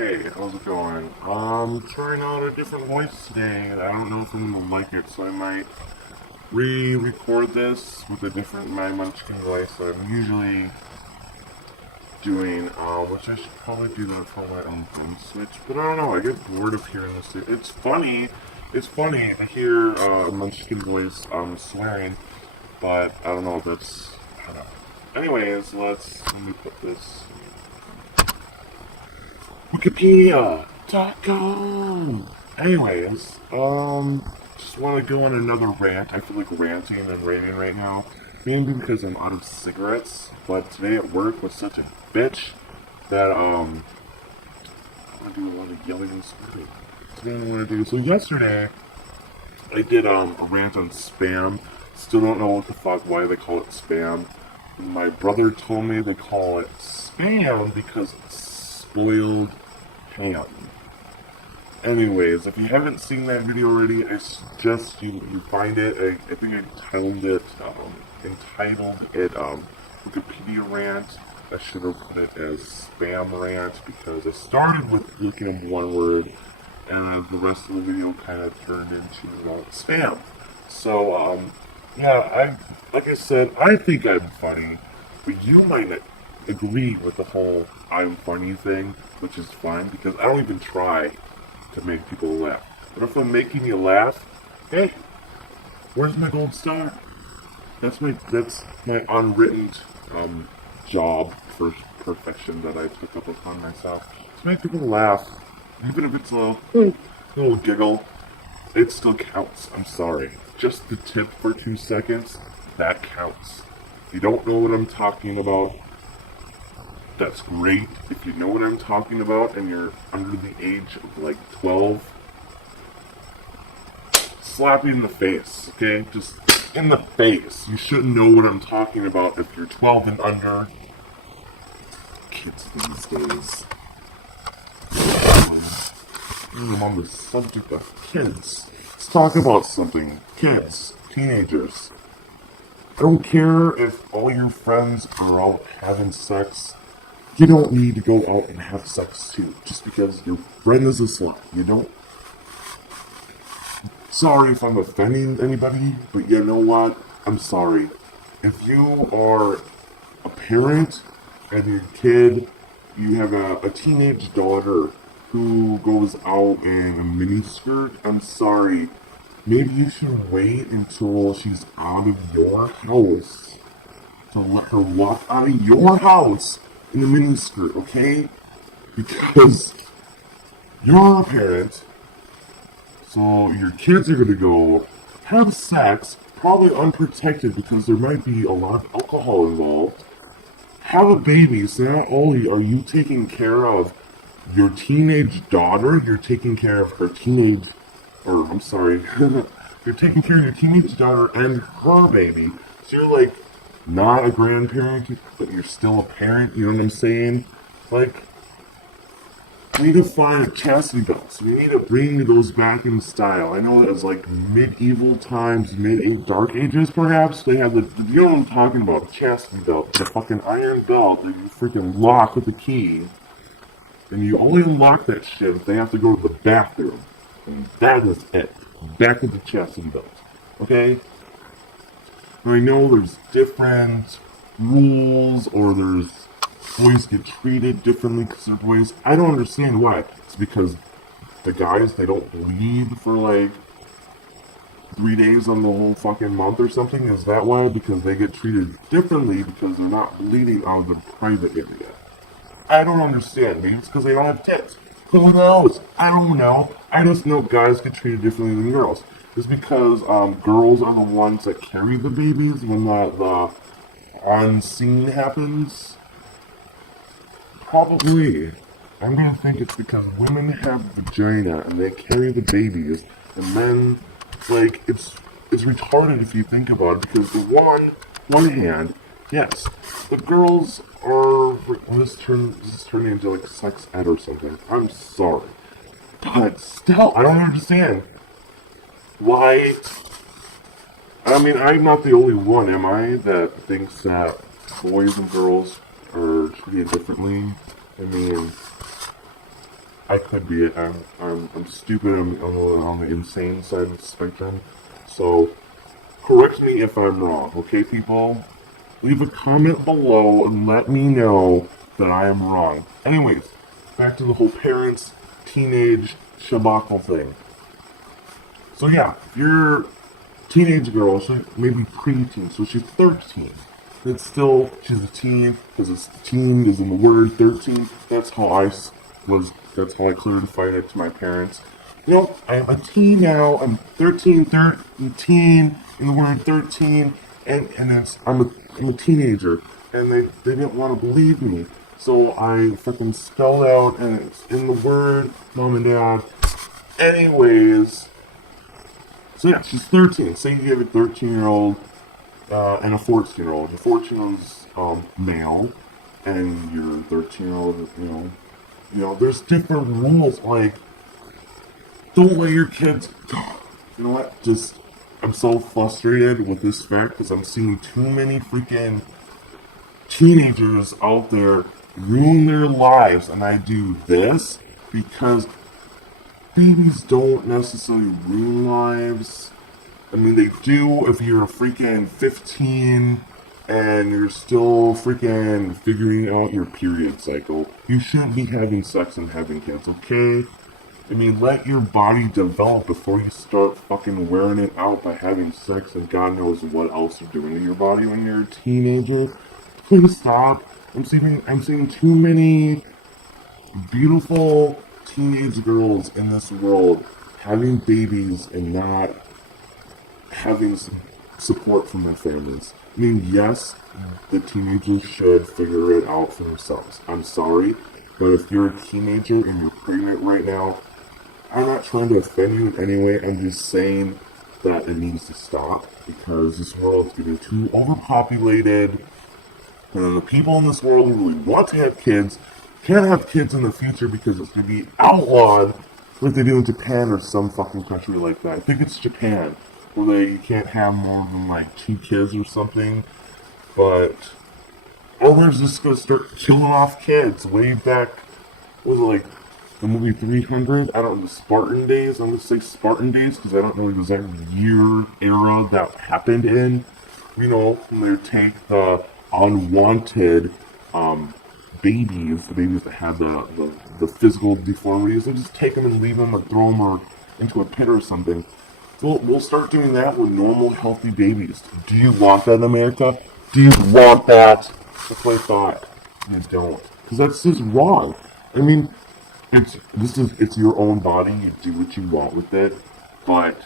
Hey, how's it going? Trying out a different voice today, and I don't know if I'm gonna like it, so I might re-record this with a different My Munchkin voice that I'm usually doing, which I should probably do that for my own phone switch, but I don't know, I get bored of hearing this. It's funny to hear, a Munchkin voice, swearing, but I don't know, I don't know. Anyways, let me put this Wikipedia.com. Anyways, just want to go on another rant. I feel like ranting and raving right now, mainly because I'm out of cigarettes. But today at work was such a bitch that I want to do a lot of yelling and screaming. Today I want to do. So yesterday I did a rant on spam. Still don't know what the fuck why they call it spam. My brother told me they call it spam because it's spoiled ham. Anyways, if you haven't seen that video already, I suggest you find it. I think I titled it Wikipedia rant. I should have put it as spam rant because I started with looking at one word, and the rest of the video kind of turned into spam. So yeah, like I said, I think I'm funny, but you might not agree with the whole I'm funny thing, which is fine because I don't even try to make people laugh. But if I'm making you laugh, hey, where's my gold star? That's my unwritten job for perfection that I took up upon myself. To make people laugh, even if it's a little giggle, it still counts. I'm sorry. Just the tip for 2 seconds, that counts. If you don't know what I'm talking about, that's great. If you know what I'm talking about and you're under the age of like 12, slap you in the face, okay? Just in the face. You shouldn't know what I'm talking about if you're 12 and under. Kids these days. On the subject of kids, let's talk about something. Kids, teenagers. I don't care if all your friends are out having sex. You don't need to go out and have sex too, just because your friend is a slut. You don't. Sorry if I'm offending anybody, but you know what? I'm sorry. If you are a parent and your kid, you have a teenage daughter who goes out in a miniskirt, I'm sorry. Maybe you should wait until she's out of your house to let her walk out of your house in a miniskirt, okay? Because you're a parent, so your kids are gonna go have sex, probably unprotected because there might be a lot of alcohol involved. Have a baby, so not only are you taking care of your teenage daughter, you're taking care of her teenage, or I'm sorry, you're taking care of your teenage daughter and her baby. So you're like not a grandparent, but you're still a parent, you know what I'm saying? Like, we need to find chastity belts. We need to bring those back in style. I know it was like medieval times, dark ages perhaps. They have you know what I'm talking about, the chastity belt. The fucking iron belt that you freaking lock with a key. And you only unlock that shit if they have to go to the bathroom. And that is it. Back with the chastity belt. Okay? And I know there's different rules, or there's boys get treated differently because they're boys. I don't understand why. It's because the guys, they don't bleed for like 3 days on the whole fucking month or something. Is that why? Because they get treated differently because they're not bleeding out of the private area. I don't understand. Maybe it's because they don't have tits. Who knows? I don't know. I just know guys get treated differently than girls. It's because girls are the ones that carry the babies when the on-scene happens. Probably. I'm gonna think it's because women have vagina and they carry the babies, and men, like, it's retarded if you think about it, because the one hand, yes, the girls are, this is turning into like sex ed or something. I'm sorry. But still, I don't understand why. I mean, I'm not the only one, am I, that thinks that boys and girls are treated differently? I mean, I could be it. I'm stupid. I'm on the insane side of the spectrum. So correct me if I'm wrong, okay, people? Leave a comment below and let me know that I am wrong. Anyways, back to the whole parents, teenage, shabacle thing. So yeah, if you're a teenage girl, so maybe preteen, so she's 13. It's still, she's a teen, because it's teen is in the word 13. That's how I clarified it to my parents. You know, I'm a teen now, I'm 13, 13, in the word 13, and I'm a teenager, and they didn't want to believe me. So I fucking spelled out, and it's in the word, mom and dad. Anyways, so yeah, she's 13. Say you have a 13-year-old and a 14-year-old. The 14-year-old is male, and your 13-year-old, there's different rules. Like, don't let your kids. You know what? I'm so frustrated with this fact because I'm seeing too many freaking teenagers out there ruin their lives, and I do this because babies don't necessarily ruin lives. I mean, they do if you're a freaking 15 and you're still freaking figuring out your period cycle. You shouldn't be having sex and having kids, okay? I mean, let your body develop before you start fucking wearing it out by having sex and God knows what else you're doing to your body when you're a teenager. Please stop. I'm seeing too many beautiful teenage girls in this world having babies and not having support from their families. I mean, yes, the teenagers should figure it out for themselves. I'm sorry, but if you're a teenager and you're pregnant right now, I'm not trying to offend you in any way. I'm just saying that it needs to stop because this world is getting too overpopulated. And the people in this world who really want to have kids can't have kids in the future because it's going to be outlawed like they do in Japan or some fucking country like that. I think it's Japan, where you can't have more than like 2 kids or something. But others just going to start killing off kids way back, what was it, like the movie 300? I don't know, the Spartan days. I'm going to say Spartan days because I don't know the exact year, era that happened in. You know, when they take the unwanted babies, the babies that have the physical deformities, and just take them and leave them or throw them into a pit or something. We'll start doing that with normal, healthy babies. Do you want that in America? Do you want that? That's what I thought. You don't. Because that's just wrong. I mean, it's your own body. You do what you want with it. But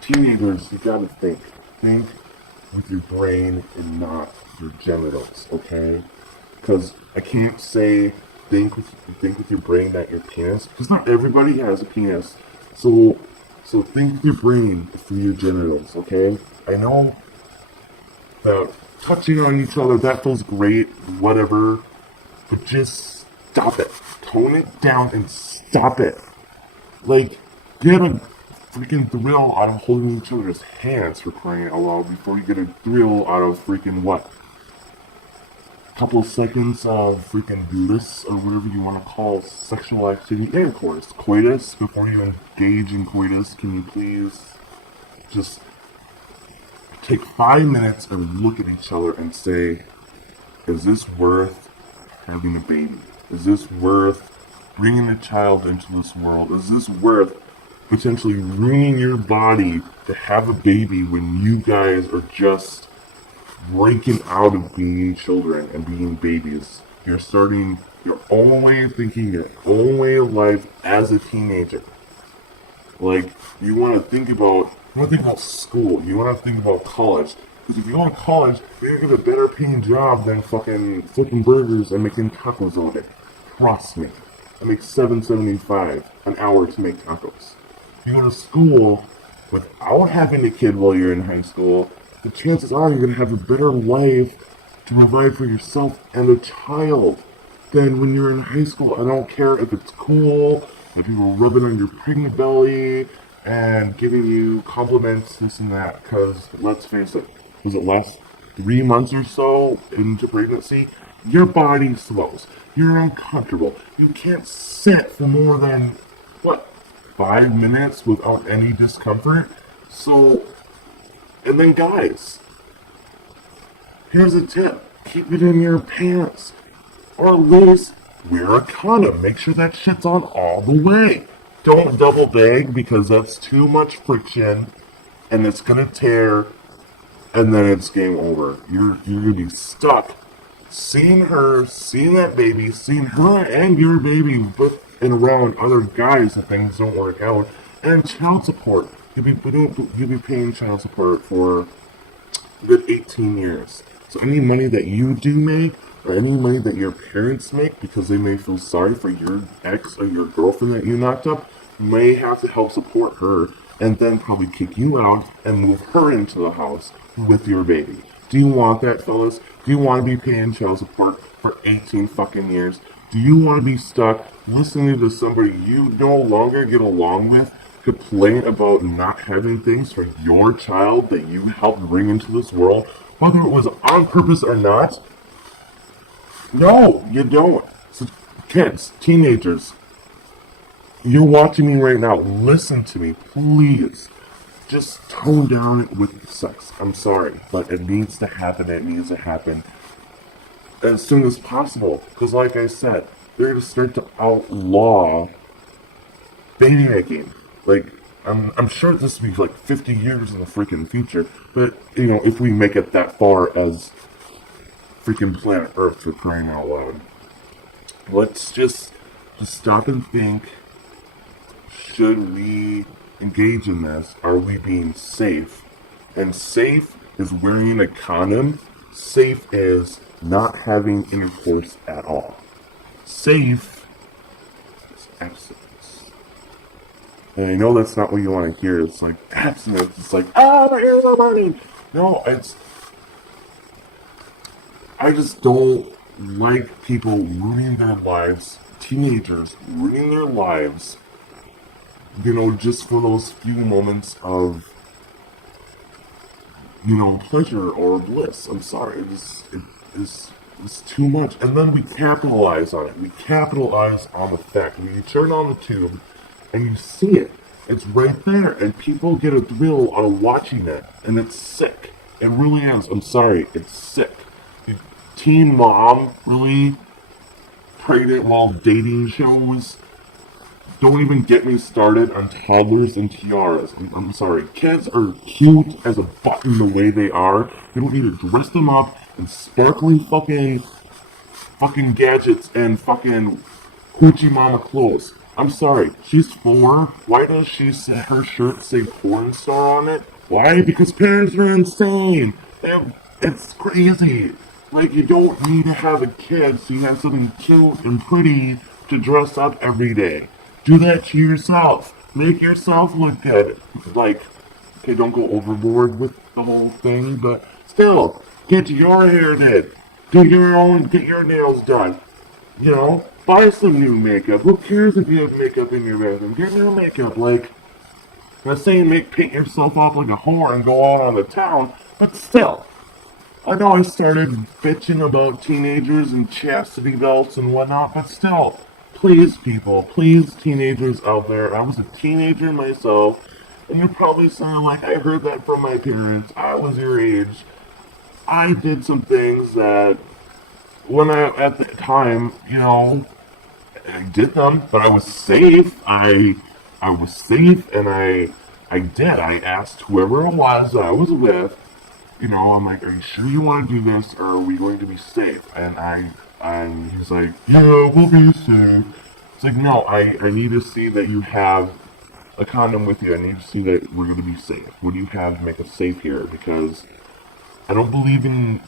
teenagers, you gotta think. Think with your brain and not your genitals, okay? Because I can't say think with your brain, not your penis. Because not everybody has a penis. So think with your brain through your genitals, okay? I know that touching on each other, that feels great, whatever. But just stop it. Tone it down and stop it. Like, get a freaking thrill out of holding each other's hands, for crying out loud, before you get a thrill out of freaking what? A couple of seconds of freaking bliss, or whatever you want to call sexual activity, intercourse, coitus, before you engage in coitus. Can you please just take 5 minutes and look at each other and say, is this worth having a baby? Is this worth bringing a child into this world? Is this worth potentially ruining your body to have a baby when you guys are just breaking out of being children and being babies? You're starting your own way of thinking, your own way of life as a teenager. Like, you want to think about school. You want to think about college. Because if you go to college, you're going to get a better paying job than fucking flipping burgers and making tacos all day. Trust me. I make $7.75 an hour to make tacos. You go to school without having a kid while you're in high school, the chances are you're going to have a better life to provide for yourself and a child than when you're in high school. I don't care if it's cool, if people are rubbing on your pregnant belly and giving you compliments, this and that, because let's face it, was it last 3 months or so into pregnancy? Your body slows. You're uncomfortable. You can't sit for more than, what, 5 minutes without any discomfort? So, and then guys, here's a tip. Keep it in your pants. Or at least wear a condom. Make sure that shit's on all the way. Don't double bag because that's too much friction and it's gonna tear and then it's game over. You're gonna be stuck seeing her, seeing that baby, seeing her and your baby with and around other guys if things don't work out, and child support. You'll be paying child support for a good 18 years. So any money that you do make, or any money that your parents make because they may feel sorry for your ex or your girlfriend that you knocked up, may have to help support her and then probably kick you out and move her into the house with your baby. Do you want that, fellas? Do you want to be paying child support for 18 fucking years? Do you want to be stuck listening to somebody you no longer get along with complain about not having things for your child that you helped bring into this world, whether it was on purpose or not? No, you don't. So, kids, teenagers, you're watching me right now. Listen to me, please. Just tone down with the sex. I'm sorry, but it needs to happen. It needs to happen as soon as possible. Because, like I said, they're going to start to outlaw baby making. Like, I'm sure this will be like 50 years in the freaking future. But, you know, if we make it that far as freaking planet Earth, for crying out loud. Let's just stop and think. Should we engage in this? Are we being safe? And safe is wearing a condom. Safe is not having intercourse at all. Safe is abstinence. And I know that's not what you want to hear. It's like abstinence. It's like, my ears are burning. No, I just don't like people ruining their lives, teenagers ruining their lives, you know, just for those few moments of, you know, pleasure or bliss. I'm sorry, it's too much. And then we capitalize on it. We capitalize on the fact. When you turn on the tube and you see it, it's right there. And people get a thrill out of watching it. And it's sick. It really is. I'm sorry, it's sick. Teen mom, really? Pregnant while dating shows? Don't even get me started on toddlers and tiaras. I'm sorry. Kids are cute as a button the way they are. You don't need to dress them up in sparkly fucking gadgets and fucking hoochie mama clothes. I'm sorry. She's 4. Why does her shirt say porn star on it? Why? Because parents are insane. It's crazy. Like, you don't need to have a kid so you have something cute and pretty to dress up every day. Do that to yourself. Make yourself look good. Like, okay, don't go overboard with the whole thing, but still, get your hair did. Get your nails done. You know, buy some new makeup. Who cares if you have makeup in your bedroom? Get new makeup. Like, I'm not saying paint yourself up like a whore and go out on the town, but still. I know I started bitching about teenagers and chastity belts and whatnot, but still, please people, please teenagers out there, I was a teenager myself, and you're probably saying like, I heard that from my parents, I was your age, I did some things that, at the time, you know, I did them, but I was safe, I was safe, and I asked whoever it was that I was with, you know, I'm like, are you sure you want to do this, or are we going to be safe? And he's like, yeah, we'll be safe. It's like, no, I need to see that you have a condom with you. I need to see that we're going to be safe. What do you have to make us safe here? Because I don't believe in...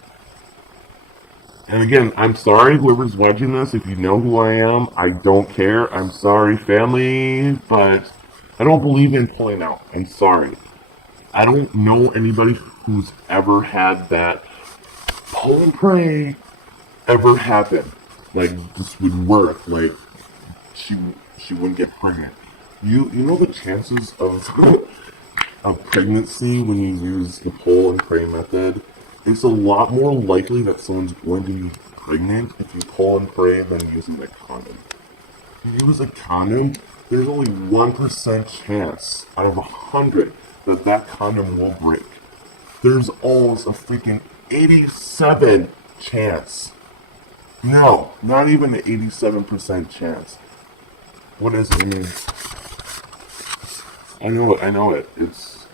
And again, I'm sorry, whoever's watching this, if you know who I am, I don't care. I'm sorry, family, but I don't believe in pulling out. I'm sorry. I don't know anybody who's ever had that pull and pray ever happen. Like, this would work. Like, she wouldn't get pregnant. You know the chances of pregnancy when you use the pull and pray method? It's a lot more likely that someone's going to be pregnant if you pull and pray than using a condom. If you use a condom, there's only 1% chance out of 100 that that condom will break. There's almost a freaking 87 chance. No, not even an 87% chance. What is it? I mean, I know it. It's...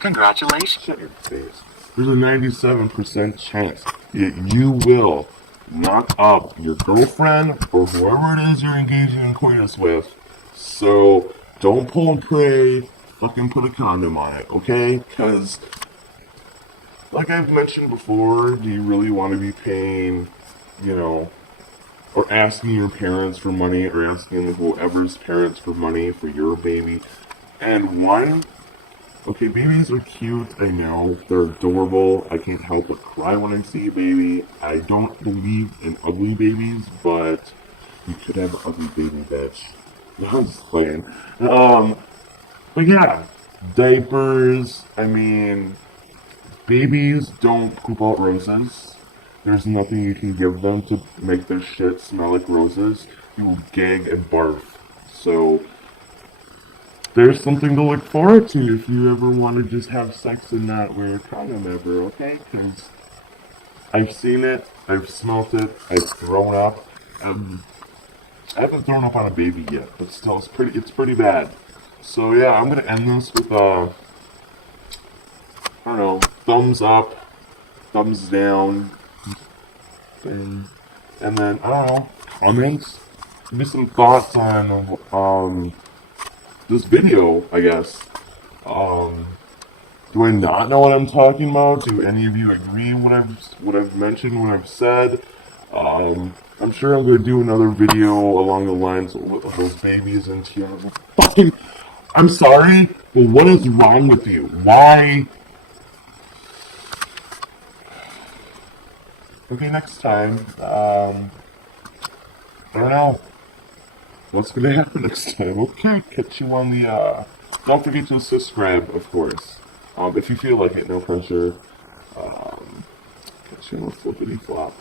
Congratulations. Shut your face. There's a 97% chance that you will knock up your girlfriend or whoever it is you're engaging in coitus with. So, don't pull and pray. Fucking put a condom on it, okay? Because, like I've mentioned before, do you really want to be paying, you know, or asking your parents for money, or asking whoever's parents for money for your baby? And one, okay, babies are cute, I know, they're adorable, I can't help but cry when I see a baby. I don't believe in ugly babies, but you could have an ugly baby, bitch. I'm just playing. But yeah, diapers, I mean, babies don't poop out roses. There's nothing you can give them to make their shit smell like roses. You will gag and barf. So, there's something to look forward to if you ever want to just have sex and not wear a condom ever, okay? Because I've seen it, I've smelt it, I've thrown up. I haven't thrown up on a baby yet, but still, it's pretty bad. So yeah, I'm gonna end this with I don't know, thumbs up, thumbs down, and then I don't know, comments. Maybe some thoughts on this video, I guess. Do I not know what I'm talking about? Do any of you agree what I've mentioned, what I've said? I'm sure I'm gonna do another video along the lines of those babies and tears. Fucking, I'm sorry, but what is wrong with you? Why? Okay, next time. I don't know. What's gonna happen next time? Okay, catch you on the, don't forget to subscribe, of course. If you feel like it, no pressure. Catch you on the flippity flop.